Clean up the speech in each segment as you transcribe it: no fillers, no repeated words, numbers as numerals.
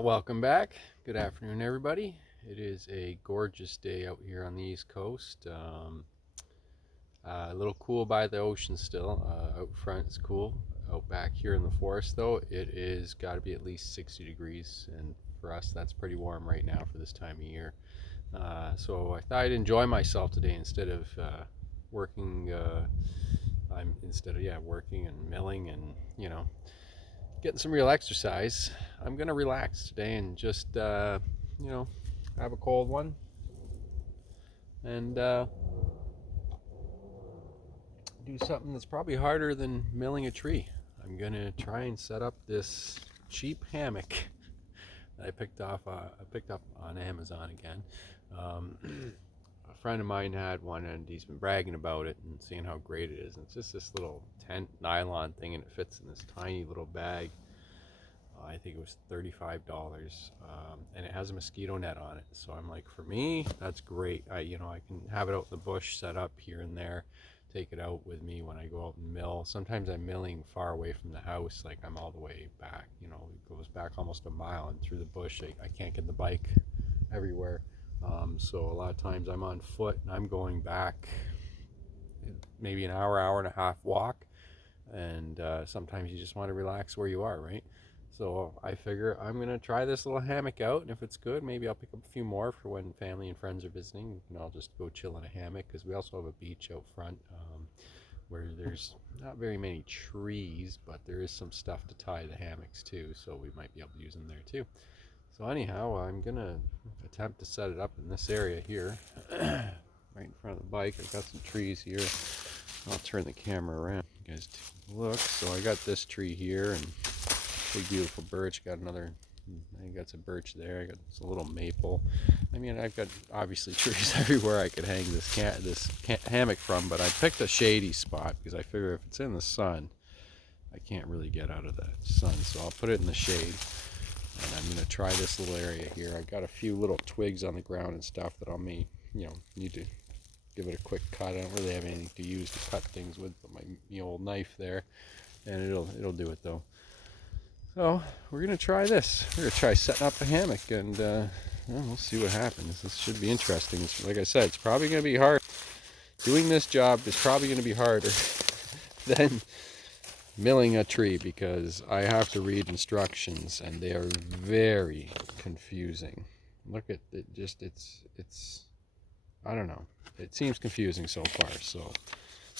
Welcome back. Good afternoon, everybody. It is a gorgeous day out here on the East Coast. A little cool by the ocean still. Out front it's cool. Out back here in the forest, though, it is got to be at least 60 degrees, and for us, that's pretty warm right now for this time of year. So I thought I'd enjoy myself today instead of working. Working and milling and getting some real exercise. I'm gonna relax today and just have a cold one and do something that's probably harder than milling a tree. I'm gonna try and set up this cheap hammock that I picked up on Amazon again. A friend of mine had one and he's been bragging about it and seeing how great it is. And it's just this little tent nylon thing and it fits in this tiny little bag. I think it was $35, and it has a mosquito net on it. So I'm like, for me, that's great. I can have it out in the bush, set up here and there, take it out with me when I go out and mill. Sometimes I'm milling far away from the house, like I'm all the way back. It goes back almost a mile, and through the bush, I can't get the bike everywhere. So a lot of times I'm on foot and I'm going back maybe an hour and a half walk, and sometimes you just want to relax where you are, right? So I figure I'm going to try this little hammock out, and if it's good, maybe I'll pick up a few more for when family and friends are visiting, and I'll just go chill in a hammock, because we also have a beach out front where there's not very many trees, but there is some stuff to tie the hammocks to, so we might be able to use them there too. So anyhow, I'm going to attempt to set it up in this area here, right in front of the bike. I've got some trees here. I'll turn the camera around. You guys take a look. So I got this tree here, and big beautiful birch. Got another, I got some birch there. I got a little maple. I mean, I've got obviously trees everywhere I could hang this hammock from, but I picked a shady spot because I figure if it's in the sun, I can't really get out of the sun. So I'll put it in the shade, and I'm going to try this little area here. I got a few little twigs on the ground and stuff that I'll need to give it a quick cut. I don't really have anything to use to cut things with but my old knife there, and it'll do it though. So we're gonna try this. We're gonna try setting up a hammock, and we'll see what happens. This should be interesting. Like I said, it's probably gonna be hard. Doing this job is probably gonna be harder than milling a tree, because I have to read instructions and they are very confusing. Look at it, it's I don't know. It seems confusing so far, so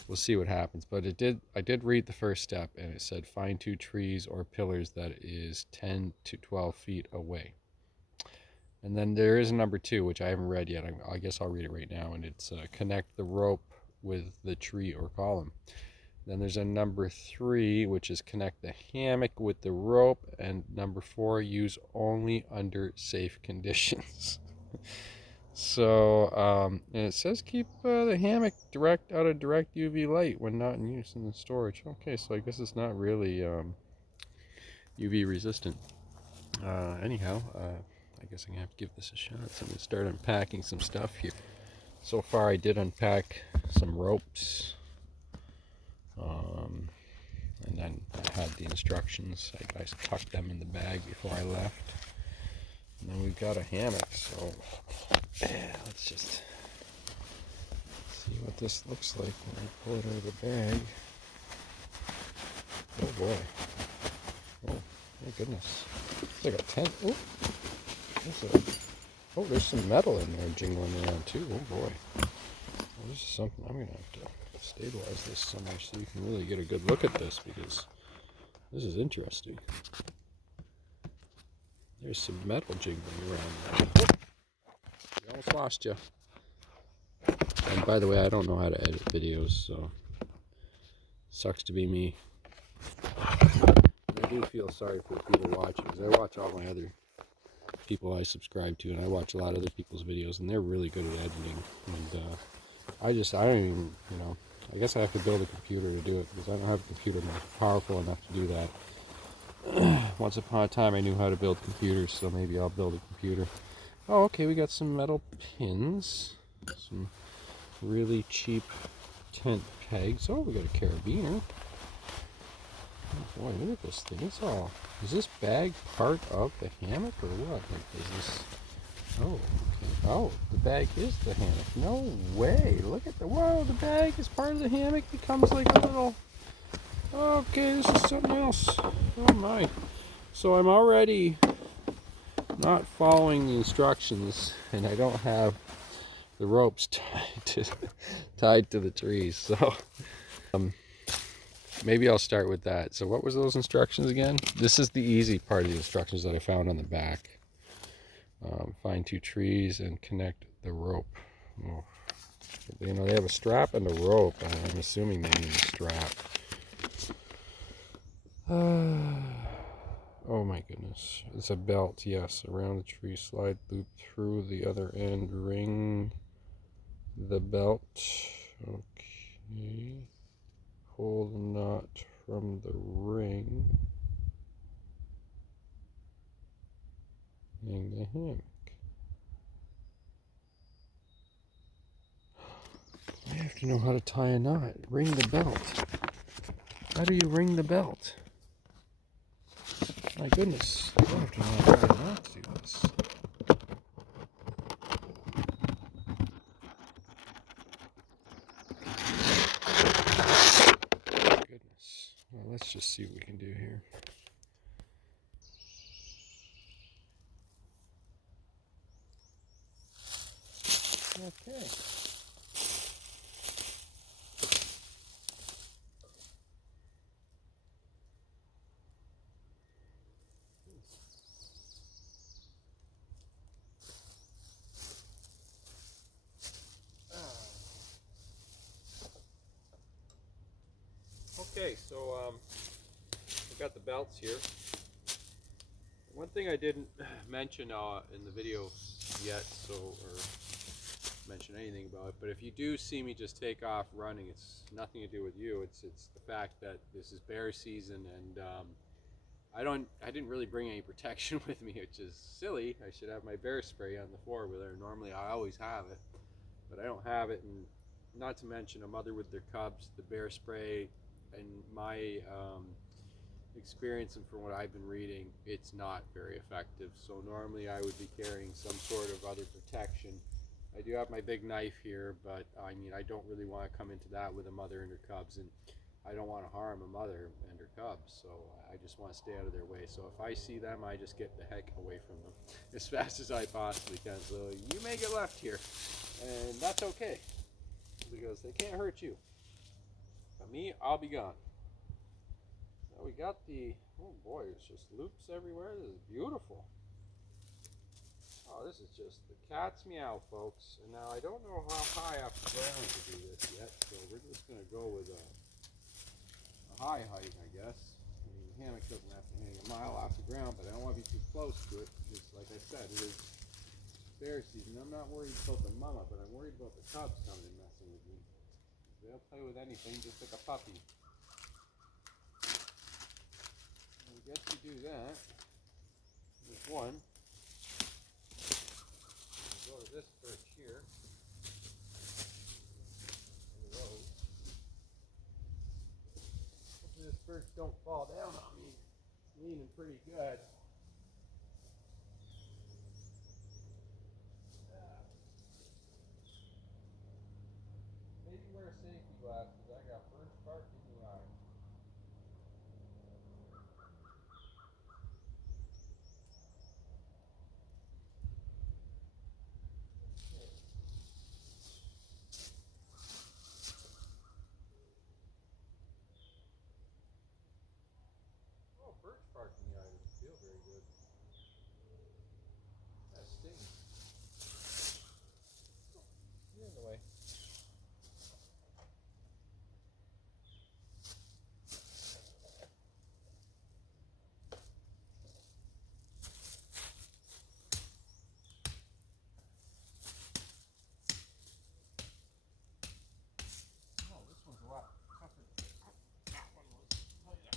we'll see what happens. But I did read the first step, and it said find two trees or pillars that is 10 to 12 feet away. And then there is a number 2, which I haven't read yet. I guess I'll read it right now, and it's connect the rope with the tree or column. Then there's a number 3, which is connect the hammock with the rope, and number 4, use only under safe conditions. So, and it says keep the hammock out of direct UV light when not in use in the storage. Okay, so I guess it's not really UV resistant. Anyhow, I guess I'm going to have to give this a shot. So I'm going to start unpacking some stuff here. So far I did unpack some ropes. And then I had the instructions. I tucked them in the bag before I left. And then we've got a hammock, so let's just see what this looks like when I pull it out of the bag. Oh boy. Oh, my goodness. It's like a tent. Oh, there's some metal in there jingling around too. Oh boy. Well, this is something I'm going to have to stabilize this somewhere so you can really get a good look at this, because this is interesting. There's some metal jingling around there. We almost lost you. And by the way, I don't know how to edit videos, so sucks to be me. I do feel sorry for the people watching, because I watch all my other people I subscribe to, and I watch a lot of other people's videos, and they're really good at editing. And I don't even, I guess I have to build a computer to do it, because I don't have a computer that's powerful enough to do that. Once upon a time I knew how to build computers, so maybe I'll build a computer. Oh, okay, we got some metal pins, some really cheap tent pegs. Oh, we got a carabiner. Oh boy, look at this thing. It's all. Is this bag part of the hammock or what? Like, is this? Oh, okay. Oh, the bag is the hammock. No way. Look at the. Whoa, the bag is part of the hammock. It comes like a little. Okay, this is something else. Oh my. So I'm already not following the instructions, and I don't have the ropes tied to the trees. So maybe I'll start with that. So what was those instructions again? This is the easy part of the instructions that I found on the back. Find 2 trees and connect the rope. Oh. You know, they have a strap and a rope. I'm assuming they mean a strap. Oh my goodness. It's a belt, yes. Around the tree, slide loop through the other end, ring the belt. Okay. Pull the knot from the ring. Hang the hammock. I have to know how to tie a knot. Ring the belt. How do you ring the belt? My goodness. I have to know how to tie a knot to do this. Goodness. Well, let's just see what we can do here. Okay. Okay, so I've got the belts here. One thing I didn't mention in the video yet, or mention anything about it, but if you do see me just take off running, it's nothing to do with you. It's the fact that this is bear season, and I didn't really bring any protection with me, which is silly. I should have my bear spray on the floor with her. Normally I always have it, but I don't have it, and not to mention a mother with their cubs, the bear spray, and my experience and from what I've been reading, it's not very effective. So normally I would be carrying some sort of other protection. I do have my big knife here, but I mean, I don't really want to come into that with a mother and her cubs, and I don't want to harm a mother and her cubs, so I just want to stay out of their way. So if I see them, I just get the heck away from them as fast as I possibly can. So you may get left here, and that's okay, because they can't hurt you. But me, I'll be gone. Now we got the, oh boy, it's just loops everywhere. This is beautiful. Oh, this is just the cat's meow, folks. And now I don't know how high off the ground to do this yet, so we're just going to go with a high height, I guess. I mean, the hammock doesn't have to hang a mile off the ground, but I don't want to be too close to it, because like I said, it is bear season. I'm not worried about the mama, but I'm worried about the cubs coming and messing with me. They'll play with anything, just like a puppy. I guess you do that. There's one. Go to this perch here. Hopefully this perch don't fall down on me. It's leaning pretty good. Maybe wear safety glasses. I got birch bark in the eye. Oh, birch bark in the eye doesn't feel very good. That stings. Get in the way. Oh, this one's a lot tougher. That one was. Oh, yeah.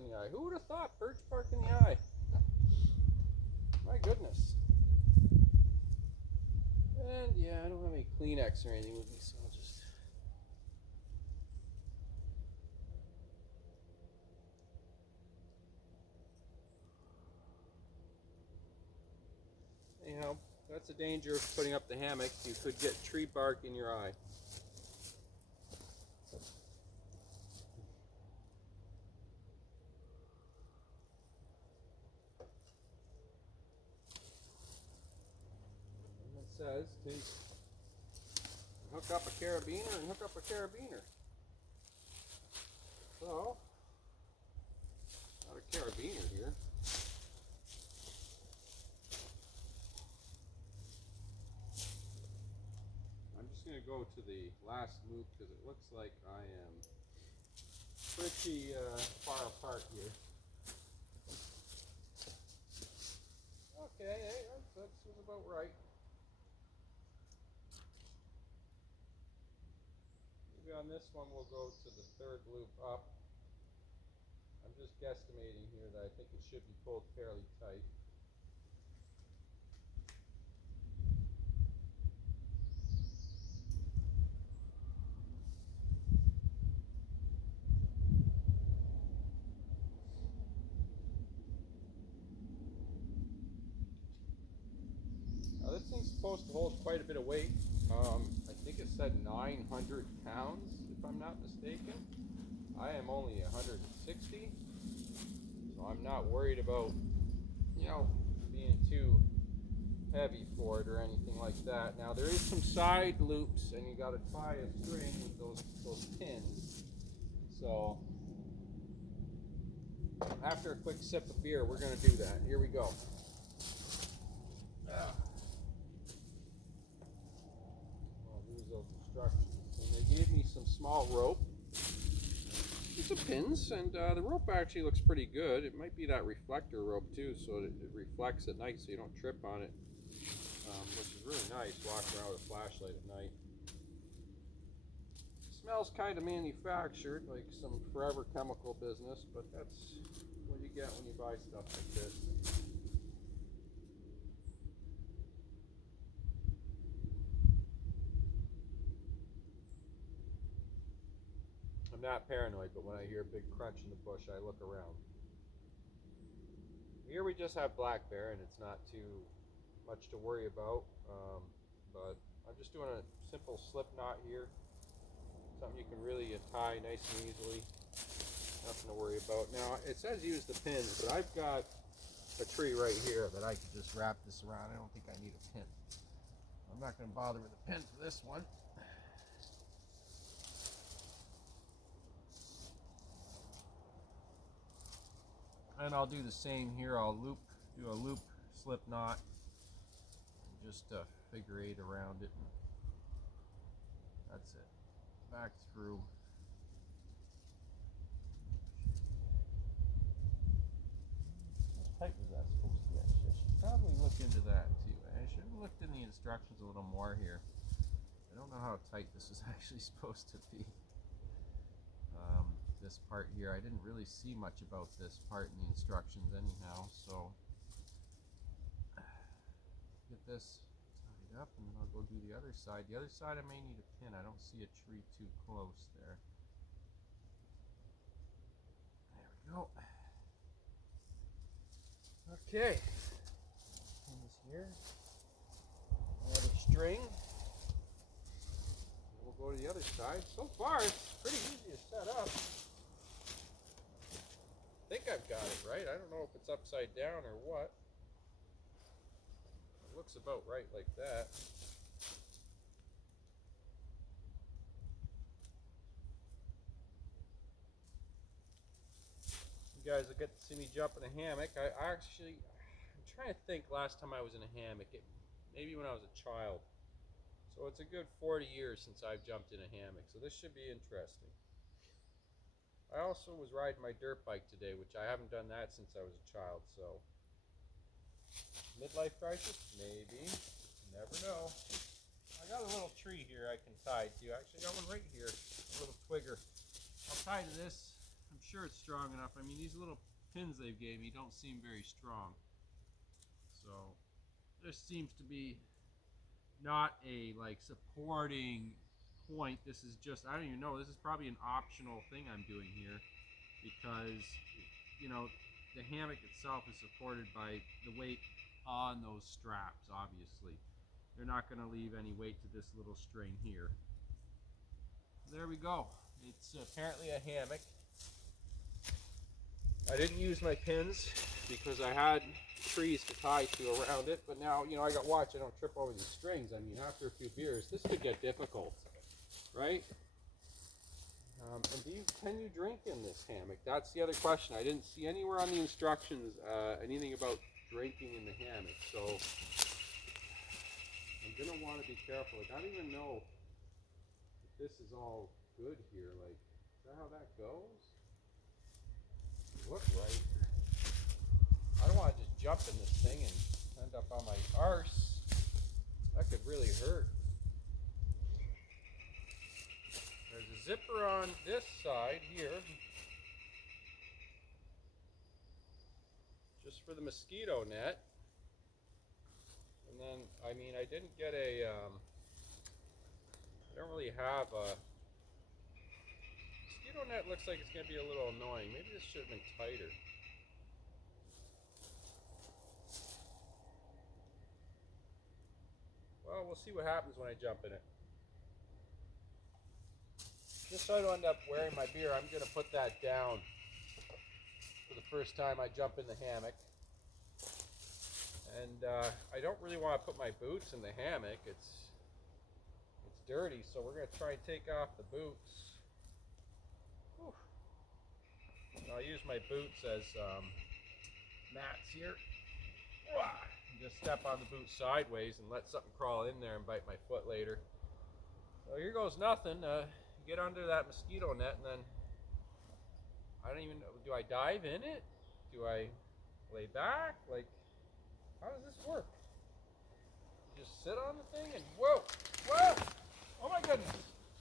in the eye. Who would have thought birch bark in the eye? My goodness. And yeah, I don't have any Kleenex or anything with me, so I'll just... Anyhow, that's the danger of putting up the hammock. You could get tree bark in your eye. And it says to hook up a carabiner and hook up a carabiner. So, got a carabiner here. I'm just going to go to the last loop because it looks like I am pretty far apart here. Okay, hey, that was about right. Maybe on this one we'll go to the third loop up. I'm just guesstimating here that I think it should be pulled fairly tight. Now this thing's supposed to hold quite a bit of weight. I think it said 900 pounds, if I'm not mistaken. I am only 160, so I'm not worried about, you know, being too heavy for it or anything like that. Now there is some side loops, and you got to tie a string with those pins. So after a quick sip of beer, we're going to do that. Here we go. Those instructions, and they gave me some small rope, some pins, and the rope actually looks pretty good. It might be that reflector rope too, so it reflects at night so you don't trip on it, which is really nice walking around with a flashlight at night. It smells kind of manufactured, like some forever chemical business, but that's what you get when you buy stuff like this. I'm not paranoid, but when I hear a big crunch in the bush, I look around. Here we just have black bear, and it's not too much to worry about, but I'm just doing a simple slip knot here, something you can really tie nice and easily, nothing to worry about. Now, it says use the pins, but I've got a tree right here that I could just wrap this around. I don't think I need a pin. I'm not going to bother with a pin for this one. And I'll do the same here. I'll do a loop slip knot, and just figure 8 around it. That's it. Back through. How tight was that supposed to be? I should probably look into that too. I should have looked in the instructions a little more here. I don't know how tight this is actually supposed to be. This part here, I didn't really see much about this part in the instructions anyhow, so get this tied up and then I'll go do the other side. The other side I may need a pin. I don't see a tree too close there. There we go. Okay, pin this here. Another string. We'll go to the other side. So far it's pretty easy to set up. I think I've got it right. I don't know if it's upside down or what. It looks about right like that. You guys will get to see me jump in a hammock. I'm trying to think last time I was in a hammock. Maybe when I was a child. So it's a good 40 years since I've jumped in a hammock. So this should be interesting. I also was riding my dirt bike today, which I haven't done that since I was a child, so midlife crisis? Maybe. You never know. I got a little tree here I can tie to. I actually got one right here, a little twigger. I'll tie to this. I'm sure it's strong enough. I mean, these little pins they've gave me don't seem very strong. So this seems to be not a like supporting point. This is just, I don't even know, this is probably an optional thing I'm doing here, because you know the hammock itself is supported by the weight on those straps. Obviously they're not going to leave any weight to this little string here. There we go. It's apparently a hammock. I didn't use my pins because I had trees to tie to around it, but now, you know, I got watch, I don't trip over these strings. I mean, after a few beers, this could get difficult, right? And can you drink in this hammock? That's the other question. I didn't see anywhere on the instructions anything about drinking in the hammock, so I'm gonna want to be careful. Like, I don't even know if this is all good here. Like, is that how that goes? Look right. I don't want to just jump in this thing and end up on my arse. That could really hurt. There's a zipper on this side here, just for the mosquito net. And then, I mean, I didn't get a, I don't really have a, mosquito net looks like it's going to be a little annoying. Maybe this should have been tighter. Well, we'll see what happens when I jump in it. Just so I don't end up wearing my beer, I'm going to put that down for the first time I jump in the hammock. And I don't really want to put my boots in the hammock. It's dirty, so we're going to try and take off the boots. Whew. And I'll use my boots as mats here. Just step on the boot sideways and let something crawl in there and bite my foot later. So here goes nothing. Get under that mosquito net, and then I don't even know. Do I dive in it? Do I lay back? Like, how does this work? You just sit on the thing and whoa, whoa! Oh my goodness!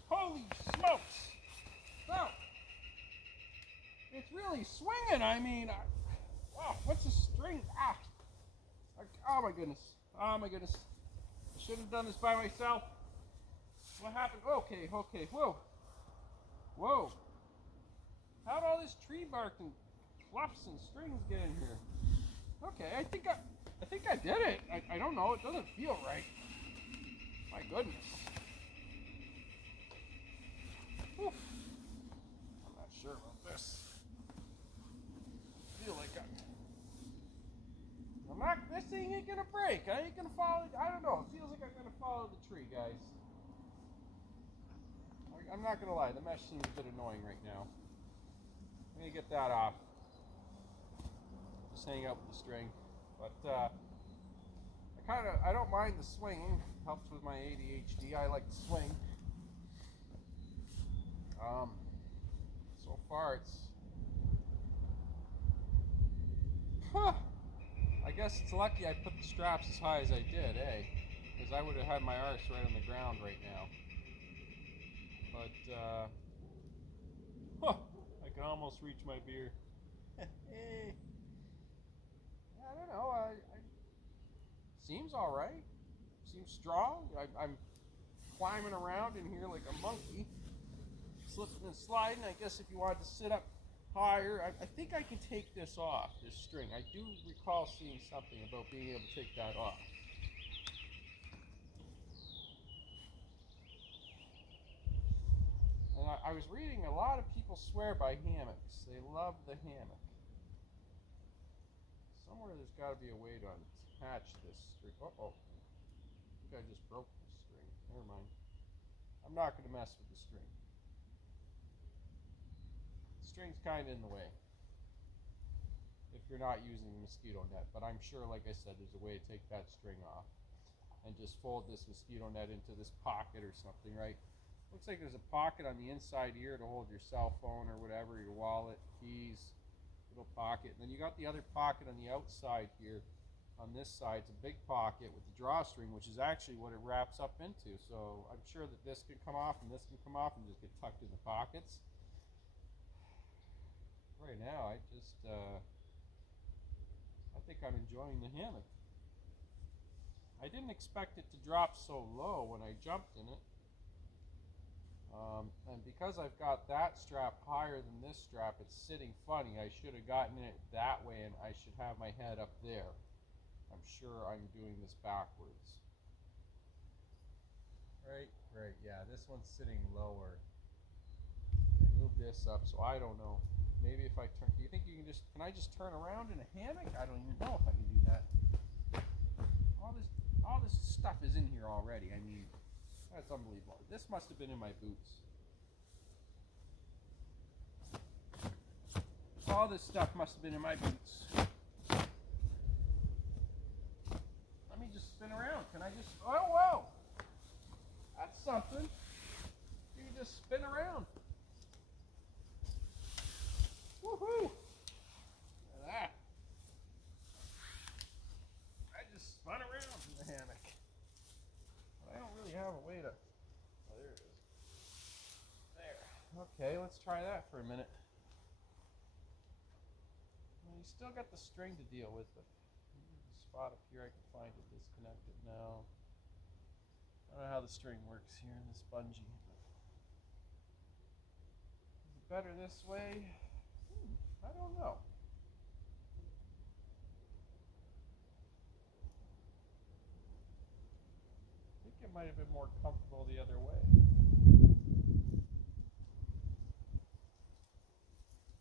Holy smokes! So it's really swinging. I mean, wow! What's the string? Oh my goodness! Oh my goodness! I shouldn't have done this by myself. What happened? Okay, whoa, whoa! How'd all this tree bark and fluffs and strings get in here? Okay, I think I did it. I don't know. It doesn't feel right. My goodness. Whew. I'm not sure about this. I feel like I'm not. This thing ain't gonna break. I ain't gonna follow. I don't know. It feels like I'm gonna follow the tree, guys. I'm not gonna lie. The mesh seems a bit annoying right now. I'm gonna get that off. Just hang out with the string, but I don't mind the swinging. Helps with my ADHD. I like to swing. So far it's, I guess it's lucky I put the straps as high as I did, eh? Because I would have had my arse right on the ground right now. But I can almost reach my beer. Hey. I don't know. Seems all right. Seems strong. I'm climbing around in here like a monkey, slipping and sliding. I guess if you wanted to sit up higher, I think I can take this off, this string. I do recall seeing something about being able to take that off. And I was reading a lot of people swear by hammocks. They love the hammock. Somewhere there's got to be a way to attach this string. Uh-oh. I think I just broke the string. Never mind. I'm not going to mess with the string. The string's kind of in the way if you're not using the mosquito net, but I'm sure, like I said, there's a way to take that string off and just fold this mosquito net into this pocket or something, right? Looks like there's a pocket on the inside here to hold your cell phone or whatever, your wallet, keys, little pocket. And then you got the other pocket on the outside here. On this side, it's a big pocket with the drawstring, which is actually what it wraps up into. So I'm sure that this can come off and this can come off and just get tucked in the pockets. right now, I think I'm enjoying the hammock. I didn't expect it to drop so low when I jumped in it. And because I've got that strap higher than this strap, it's sitting funny. I should have gotten it that way, and I should have my head up there. I'm sure I'm doing this backwards. Right, yeah, this one's sitting lower. I move this up, so I don't know. Maybe if I turn, do you think you can I just turn around in a hammock? I don't even know if I can do that. All this stuff is in here already. I mean, that's unbelievable. This must have been in my boots. All this stuff must have been in my boots. Let me just spin around. Can I just, oh, whoa. That's something. You can just spin around. Woohoo! Look at that. I just spun around in the hammock. But I don't really have a way to, oh, there it is. There. Okay, let's try that for a minute. Well, you still got the string to deal with, but the spot up here I can find to disconnect it now. I don't know how the string works here in this bungee. Is it better this way? I don't know. I think it might have been more comfortable the other way.